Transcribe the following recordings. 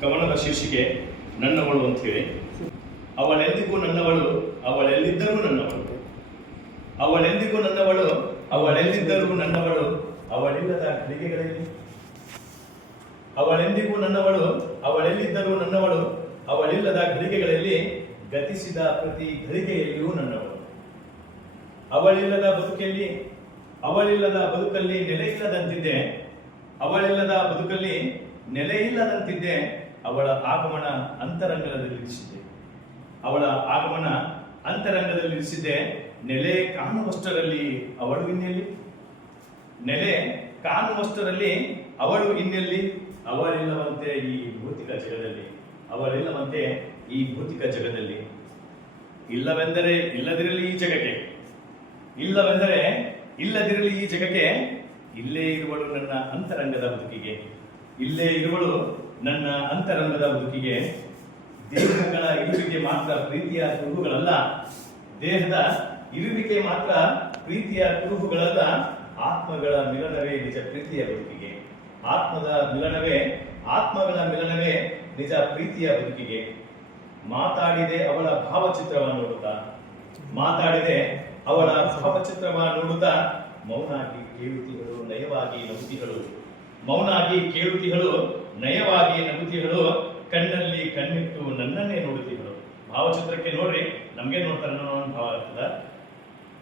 ಕವನದ ಶೀರ್ಷಿಕೆ ನನ್ನವಳು ಅಂತ ಹೇಳಿ ಅವಳೆಂದಿಗೂ ನನ್ನವಳು, ಅವಳೆಲ್ಲಿದ್ದರೂ ನನ್ನವಳು. ಅವಳೆಂದಿಗೂ ನನ್ನವಳು, ಅವಳೆಲ್ಲಿದ್ದರೂ ನನ್ನವಳು. ಅವಳಿಲ್ಲದ ಗಳಿಗೆಗಳಲ್ಲಿ ಅವಳೆಂದಿಗೂ ನನ್ನವಳು, ಅವಳೆಲ್ಲಿದ್ದರೂ ನನ್ನವಳು. ಅವಳಿಲ್ಲದ ಗಳಿಗೆಗಳಲ್ಲಿ ಗತಿಸಿದ ಪ್ರತಿ ಗಳಿಗೆಯಲ್ಲಿಯೂ ನನ್ನವಳು. ಅವಳಿಲ್ಲದ ಬದುಕಲ್ಲಿ ಅವಳಿಲ್ಲದ ಬದುಕಲ್ಲಿ ನೆಲೆಯಿಲ್ಲದಂತಿದ್ದೆ. ಅವಳಿಲ್ಲದ ಬದುಕಲ್ಲಿ ನೆಲೆಯಿಲ್ಲದಂತಿದ್ದೆ. ಅವಳ ಆಗಮನ ಅಂತರಂಗದಲ್ಲಿರಿಸಿದ್ದೆ ಅವಳ ಆಗಮನ ಅಂತರಂಗದಲ್ಲಿರಿಸಿದ್ದೆ ನೆಲೆ ಕಾಣುವಷ್ಟರಲ್ಲಿ ಅವಳು ಇನ್ನೆಲ್ಲಿ? ನೆಲೆ ಕಾಣುವಷ್ಟರಲ್ಲಿ ಅವಳು ಇನ್ನೆಲ್ಲಿ? ಅವರಿಲ್ಲವಂತೆ ಈ ಭೌತಿಕ ಜಗದಲ್ಲಿ. ಅವರಿಲ್ಲವಂತೆ ಈ ಭೌತಿಕ ಜಗದಲ್ಲಿ. ಇಲ್ಲವೆಂದರೆ ಇಲ್ಲದಿರಲಿ ಈ ಜಗಕ್ಕೆ. ಇಲ್ಲವೆಂದರೆ ಇಲ್ಲದಿರಲಿ ಈ ಜಗಕ್ಕೆ. ಇಲ್ಲೇ ಇರುವಳು ನನ್ನ ಅಂತರಂಗದ ಬದುಕಿಗೆ. ಇಲ್ಲೇ ಇರುವಳು ನನ್ನ ಅಂತರಂಗದ ಬದುಕಿಗೆ ದೇಹಗಳ ಇರುವಿಕೆ ಮಾತ್ರ ಪ್ರೀತಿಯ ಕುರುಹುಗಳಲ್ಲ. ದೇಹದ ಇರುವಿಕೆ ಮಾತ್ರ ಪ್ರೀತಿಯ ಕುರುಹುಗಳಲ್ಲ. ಆತ್ಮಗಳ ಮಿಲನವೇ ನಿಜ ಪ್ರೀತಿಯ ಬದುಕಿಗೆ ಆತ್ಮದ ಮಿಲನವೇ, ಆತ್ಮಗಳ ಮಿಲನವೇ ನಿಜ ಪ್ರೀತಿಯ ಬದುಕಿಗೆ ಮಾತಾಡಿದೆ ಅವಳ ಭಾವಚಿತ್ರವನ್ನು ನೋಡುತ್ತಾ. ಮಾತಾಡಿದೆ ಅವಳ ಭಾವಚಿತ್ರವನ್ನು ನೋಡುತ್ತಾ. ಮೌನಾಗಿ ಕೇಳುತ್ತಿಗಳು ನಯವಾಗಿ ನಗುತಿಗಳು ಮೌನಾಗಿ ಕೇಳುತ್ತಿಗಳು ನಯವಾಗಿ ನಗುತಿಗಳು, ಕಣ್ಣಲ್ಲಿ ಕಣ್ಣಿಟ್ಟು ನನ್ನನ್ನೇ ನೋಡುತ್ತಿಗಳು ಭಾವಚಿತ್ರಕ್ಕೆ ನೋಡ್ರಿ, ನಮ್ಗೆ ನೋಡ್ತಾರೆ ಭಾವ ಆಗ್ತದ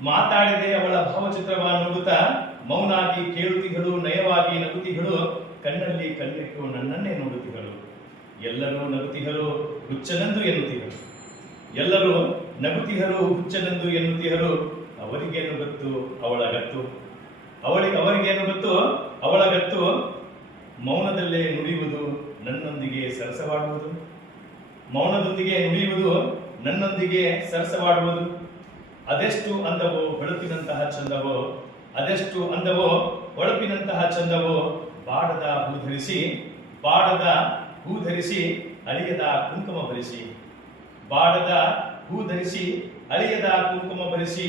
ಮಾತಾಡಿದೆ ಅವಳ ಭಾವಚಿತ್ರವ ನೋಡುತ್ತಾ ಮೌನಾಗಿ ಕೇಳುತ್ತಿಗಳು ನಯವಾಗಿ ನಗುತಿಗಳು, ಕಣ್ಣಲ್ಲಿ ಕಣ್ಣಿಟ್ಟು ನನ್ನನ್ನೇ ನೋಡುತ್ತಿಗಳು ಎಲ್ಲರೂ ನಗುತಿಗಳು, ಹುಚ್ಚನೆಂದು ಎನ್ನುತ್ತಿಗಳು ಎಲ್ಲರೂ ನಗುತಿಹರು ಹುಚ್ಚನೆಂದು ಎನ್ನುತ್ತಿಹರು ಅವರಿಗೇನು ಗೊತ್ತು? ಅವಳ ಗತ್ತು. ಅವಳಿಗೆ ಅವರಿಗೇನು ಗತ್ತು? ಮೌನದಲ್ಲೇ ನುಡಿಯುವುದು ನನ್ನೊಂದಿಗೆ ಸರಸವಾಡುವುದು. ಮೌನದೊಂದಿಗೆ ನುಡಿಯುವುದು ನನ್ನೊಂದಿಗೆ ಸರಸವಾಡುವುದು. ಅದೆಷ್ಟು ಅಂದವೋ ಬೆಳಕಿನಂತಹ ಚಂದವೋ, ಅದೆಷ್ಟು ಅಂದವೋ ಹೊಳಪಿನಂತಹ ಚಂದವೋ, ಬಾಡದ ಹೂ ಧರಿಸಿ ಬಾಡದ ಹೂ ಧರಿಸಿ ಅಳಿಯದ ಕುಂಕುಮ ಭರಿಸಿ ಬಾಡದ ಹೂ ಧರಿಸಿ ಅಳಿಯದ ಕುಂಕುಮ ಭರಿಸಿ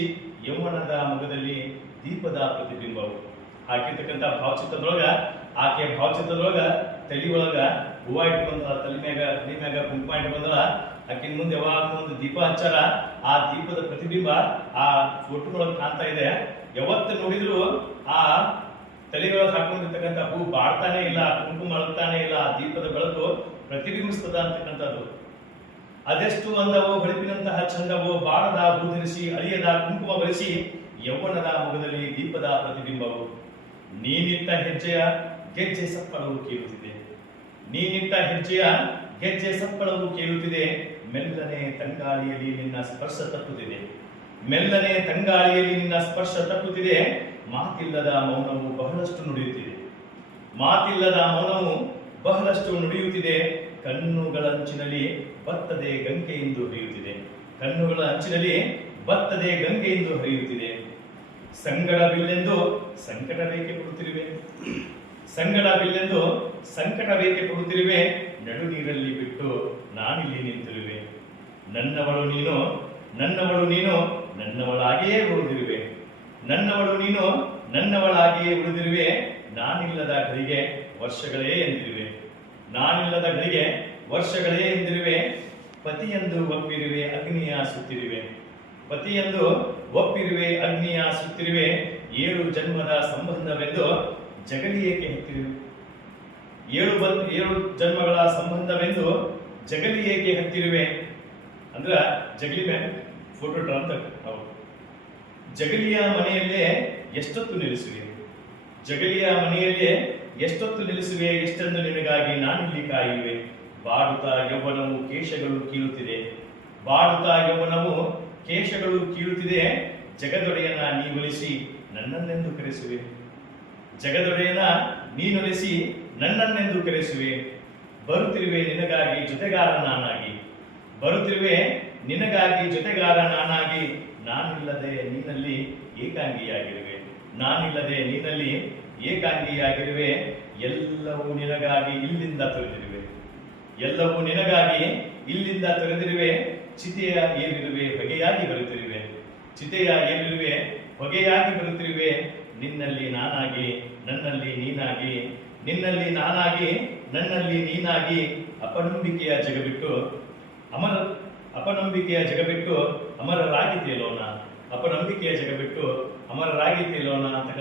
ಯೌವನದ ಮುಖದಲ್ಲಿ ದೀಪದ ಪ್ರತಿಬಿಂಬವು. ಹಾಕಿರ್ತಕ್ಕಂಥ ಭಾವಚಿತ್ರದೊಳಗ ಆಕೆ ಭಾವಚಿತ್ರದೊಳಗ ತಲೆ ಒಳಗ ಹೂವ ಇಟ್ಕೊಂಡ ತಲೆ ಮ್ಯಾಗ ತಲೆ ಮ್ಯಾಗ ಕುಂಕುಮ ಇಟ್ಕೊಂಡಳ. ಆಕಿನ ಮುಂದೆ ಯಾವಾಗ ಒಂದು ದೀಪ ಹಚ್ಚಾರ, ಆ ದೀಪದ ಪ್ರತಿಬಿಂಬ ಆ ಫೋಟೋದೊಳಗೆ ಕಾಣ್ತಾ ಇದೆ. ಯಾವತ್ತು ನೋಡಿದ್ರು ಆ ತಲೆಯೊಳಗೆ ಹಾಕೊಂಡಿರ್ತಕ್ಕಂಥ ಹೂ ಬಾಡ್ತಾನೆ ಇಲ್ಲ, ಕುಂಕುಮ ಅಳಗ್ತಾನೆ ಇಲ್ಲ, ಆ ದೀಪದ ಬೆಳಕು ಪ್ರತಿಬಿಂಬಿಸ್ತದ ಅಂತಕ್ಕಂಥದ್ದು. ಅದೆಷ್ಟು ಅಂದವೋ, ಹೊಳಪಿನಂತಹ ಚಂದವೋ, ಬಾಣದ ಭೂಧರಿಸಿ ಅಳಿಯದ ಕುಂಕುಮ ಬರಿಸಿ ಯೌವನದ ಮುಖದಲ್ಲಿ ದೀಪದ ಪ್ರತಿಬಿಂಬವು. ನೀನಿಟ್ಟ ಹೆಜ್ಜೆಯ ಗೆಜ್ಜೆ ಸಪ್ಪಳವು ಕೇಳುತ್ತಿದೆ. ನೀನಿಟ್ಟ ಹೆಜ್ಜೆಯ ಗೆಜ್ಜೆ ಸಪ್ಪಳವು ಕೇಳುತ್ತಿದೆ. ಮೆಲ್ಲನೆ ತಂಗಾಳಿಯಲ್ಲಿ ನಿನ್ನ ಸ್ಪರ್ಶ ತಪ್ಪುತ್ತಿದೆ. ಮೆಲ್ಲನೆ ತಂಗಾಳಿಯಲ್ಲಿ ನಿನ್ನ ಸ್ಪರ್ಶ ತಪ್ಪುತ್ತಿದೆ. ಮಾತಿಲ್ಲದ ಮೌನವು ಬಹಳಷ್ಟು ನುಡಿಯುತ್ತಿದೆ. ಮಾತಿಲ್ಲದ ಮೌನವು ಬಹಳಷ್ಟು ನುಡಿಯುತ್ತಿದೆ. ಕಣ್ಣುಗಳ ಅಂಚಿನಲ್ಲಿ ಬತ್ತದೆ ಎಂದು ಹರಿಯುತ್ತಿದೆ. ಕಣ್ಣುಗಳ ಅಂಚಿನಲ್ಲಿ ಬತ್ತದೆ ಗಂಗೆಯಿಂದ ಹರಿಯುತ್ತಿದೆ. ಸಂಗಡವಿಲ್ಲೆಂದು ಸಂಕಟ ಬೇಕೆ ಕೊಡುತ್ತಿರುವೆ. ಸಂಕಟ ಬೇಕೆ ಕೊಡುತ್ತಿರುವೆ. ನಡು ನೀರಲ್ಲಿ ಬಿಟ್ಟು ನಾನಿಲ್ಲಿ ನಿಂತಿರುವೆ. ನನ್ನವಳು ನೀನು ನನ್ನವಳು ನೀನು, ನನ್ನವಳಾಗಿಯೇ ಉಳಿದಿರುವೆ. ನನ್ನವಳು ನೀನು, ನನ್ನವಳಾಗಿಯೇ ಉಳಿದಿರುವೆ. ನಾನಿಲ್ಲದ ಗಳಿಗೆ ವರ್ಷಗಳೇ ಎಂದಿರುವೆ. ನಾನಿಲ್ಲದ ಗಳಿಗೆ ವರ್ಷಗಳೇ ಎಂದಿರುವೆ. ಪತಿಯೆಂದು ಒಪ್ಪಿರುವೆ, ಅಗ್ನಿಯ ಸುತ್ತಿರುವೆ. ಪತಿಯೆಂದು ಒಪ್ಪಿರುವೆ, ಅಗ್ನಿಯ ಸುತ್ತಿರುವೆ, ಏಳು ಜನ್ಮದ ಸಂಬಂಧವೆಂದು ಜಗಲಿಯೇಕೆ ಹತ್ತಿರುವೆ ಏಳು ಬಂದ್ ಏಳು ಜನ್ಮಗಳ ಸಂಬಂಧವೆಂದು ಜಗಲಿ ಏಕೆ ಹತ್ತಿರುವೆ? ಅಂದ್ರ ಜಗಲಿ ಮೇಲೆ ಫೋಟೋ ಅಂತ ಹೌದು. ಜಗಲಿಯ ಮನೆಯಲ್ಲೇ ಎಷ್ಟೊತ್ತು ನಿಲ್ಲಿಸುವೆ ಜಗಲಿಯ ಮನೆಯಲ್ಲೇ ಎಷ್ಟೊತ್ತು ನಿಲ್ಲಿಸುವೆ ಎಷ್ಟೆಂದು ನಿನಗಾಗಿ ನಾನಿಲ್ಲಿ ಕಾಯುವೆ? ಬಾಡುತ್ತಾ ಯೌವನವು ಕೇಶಗಳು ಕೀಳುತ್ತಿದೆ. ಬಾಡುತ್ತಾ ಯೌವನವು ಕೇಶಗಳು ಕೀಳುತ್ತಿದೆ ಜಗದೊಡೆಯನ ಒಲಿಸಿ ನನ್ನನ್ನೆಂದು ಕರೆಸುವೆ. ಜಗದೊಡೆಯನ ನೀನೊಲಿಸಿ ನನ್ನನ್ನೆಂದು ಕರೆಸುವೆ. ಬರುತ್ತಿರುವೆ ನಿನಗಾಗಿ ಜೊತೆಗಾರ ನಾನಾಗಿ. ಬರುತ್ತಿರುವೆ ನಿನಗಾಗಿ ಜೊತೆಗಾರ ನಾನಾಗಿ. ನಾನಿಲ್ಲದೆ ನೀನಲ್ಲಿ ಏಕಾಂಗಿಯಾಗಿರುವೆ. ನಾನಿಲ್ಲದೆ ನೀನಲ್ಲಿ ಏಕಾಂಗಿಯಾಗಿರುವೆ. ಎಲ್ಲವೂ ನಿನಗಾಗಿ ಇಲ್ಲಿಂದ ತೊರೆದಿರುವೆ. ಎಲ್ಲವೂ ನಿನಗಾಗಿ ಇಲ್ಲಿಂದ ತೊರೆದಿರುವೆ. ಚಿತೆಯ ಏನಿರುವೆ, ಹೊಗೆಯಾಗಿ ಬರುತ್ತಿರುವೆ. ಚಿತೆಯ ಏನಿರುವೆ, ಹೊಗೆಯಾಗಿ ಬರುತ್ತಿರುವೆ. ನಿನ್ನಲ್ಲಿ ನಾನಾಗಿ, ನನ್ನಲ್ಲಿ ನೀನಾಗಿ, ನಿನ್ನಲ್ಲಿ ನಾನಾಗಿ, ನನ್ನಲ್ಲಿ ನೀನಾಗಿ ಅಪನಂಬಿಕೆಯ ಜಗ ಬಿಟ್ಟು ಅಮರ, ಅಪನಂಬಿಕೆಯ ಜಗ ಬಿಟ್ಟು ಅಮರರಾಗಿ ತೇಲೋಣ. ಅಪನಂಬಿಕೆಯ ಜಗ ಬಿಟ್ಟು ಅಮರರಾಗಿ ತೇಲೋಣ ಅಂತ